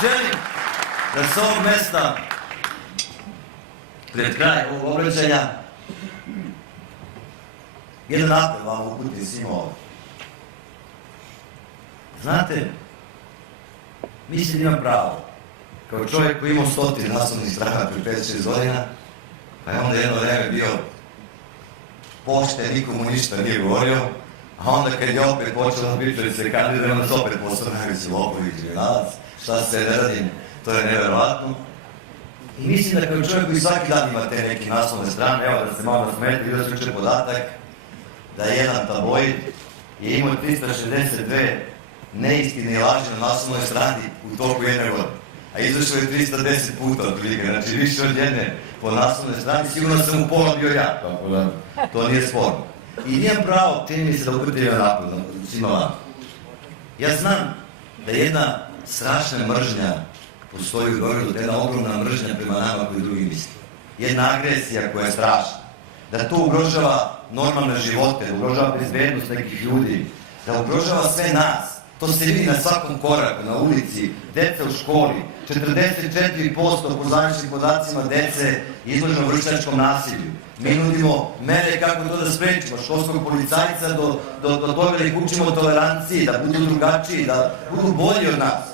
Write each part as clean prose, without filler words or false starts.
želim da s ovog mesta, pred kraj ovog obraćanja, jedan apel vam uputim svima ovdje. Znate, mislim da imam pravo, kao čovjek koji imao 100 naslovnih strana pre 5-6 godina, pa je onda jedno vreme bio pošten, nikomu ništa nije govorio, a onda kad je opet počeo da priča da se kandiduje, onda se opet postao najveći lopov i kriminalac, šta se ne radim, to je neverovatno. I mislim da kao čovjek koji svaki dan ima te neke naslovne strane, evo da se malo nasmete, vidio sam juče podatak da jedan tabloid je imao 362 neistine i laži na naslovnoj strani u toku jedne godine. A izašao je 310 puta otprilike, znači više od jedne po naslovnoj strani, sigurno sam u pola bio ja, tako da to nije sporno. I nijem pravo, čini mi se da uputim jedan apel svima vama. Ja znam da jedna strašna mržnja postoji u Beogradu, da jedna ogromna mržnja prema nama koji drugi misle. Jedna agresija koja je strašna. Da to ugrožava normalne živote, da ugrožava bezbednost nekih ljudi, da ugrožava sve nas. To se vidi na svakom koraku, na ulici, deca u školi. 44% po zvaničnim podacima dece izloženo vršnjačkom nasilju. Mi nudimo mere kako to da sprečimo, školskog policajca do toga da ih učimo toleranciji, da budu drugačiji, da budu bolji od nas.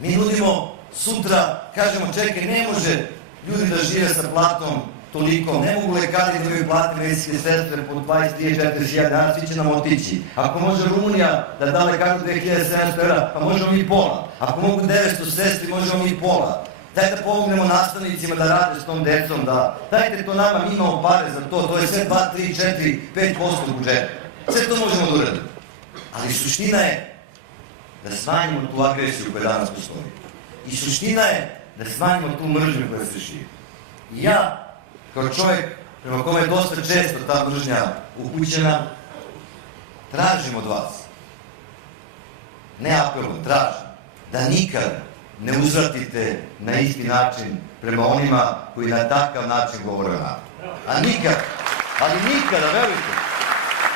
Mi nudimo sutra, kažemo čekaj, ne može ljudi da žive sa platom toliko, ne mogu lekari da imaju plate medicinske sestre po 20, 30, 40 dana, svi će nam otići. Ako može Rumunija da da lekaru 2700 evra, pa možemo mi pola. Ako mogu 900 sestri, možemo mi pola. Daj da pomognemo nastavnicima da rade s tom decom, dajte to nama, mi imamo pare za to, to je sve 2, 3, 4, 5% budžeta. Sve to možemo da uradimo. Ali suština je da smanjimo tu agresiju koja danas postoji. I suština je da smanjimo tu mržnju koja se širi. I ja, kao čovjek prema kome je dosta često ta mržnja upućena, tražim od vas, ne apelujem, tražim, da nikad ne uzvratite na isti način prema onima koji na takav način govore o nama. A nikad, ali nikada, verujte,